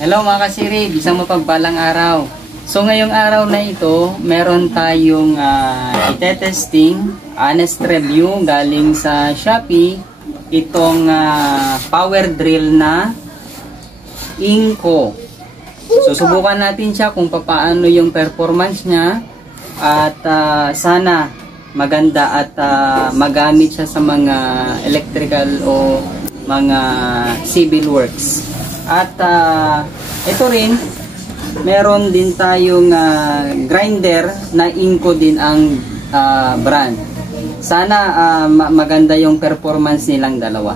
Hello mga kasirib, isang mapagpalang araw. So ngayong araw na ito, meron tayong itetesting, honest review galing sa Shopee, itong power drill na Inco. Susubukan natin siya kung paano yung performance niya at sana maganda at magamit siya sa mga electrical o mga civil works. At ito rin, meron din tayong grinder na Inco din ang brand. Sana maganda yung performance nilang dalawa.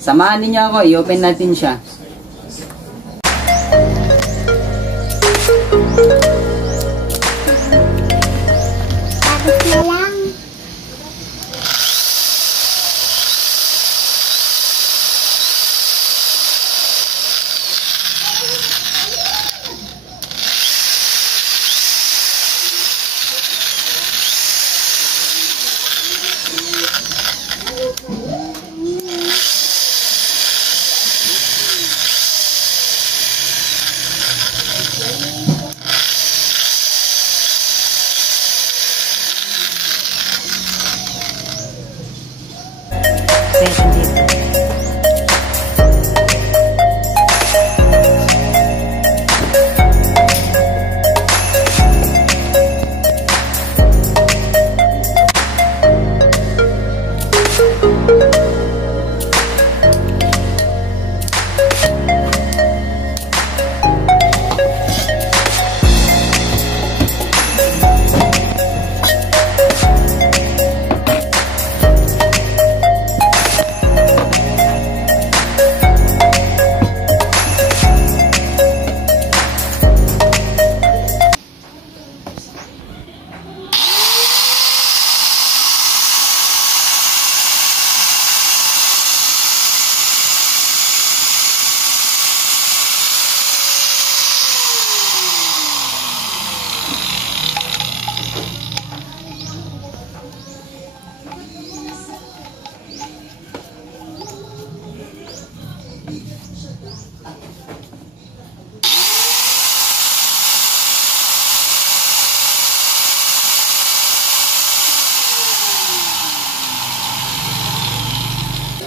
Samahan niyo ako, i-open natin siya.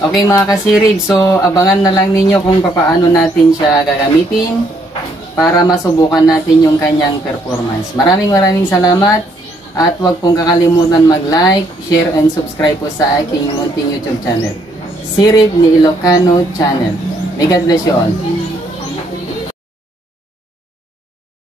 Okay mga kasirib, so abangan na lang ninyo kung paano natin siya gagamitin para masubukan natin yung kanyang performance. Maraming salamat at huwag pong kakalimutan mag-like, share and subscribe po sa aking munting YouTube channel, Sirib ni Ilocano Channel. May God bless you all.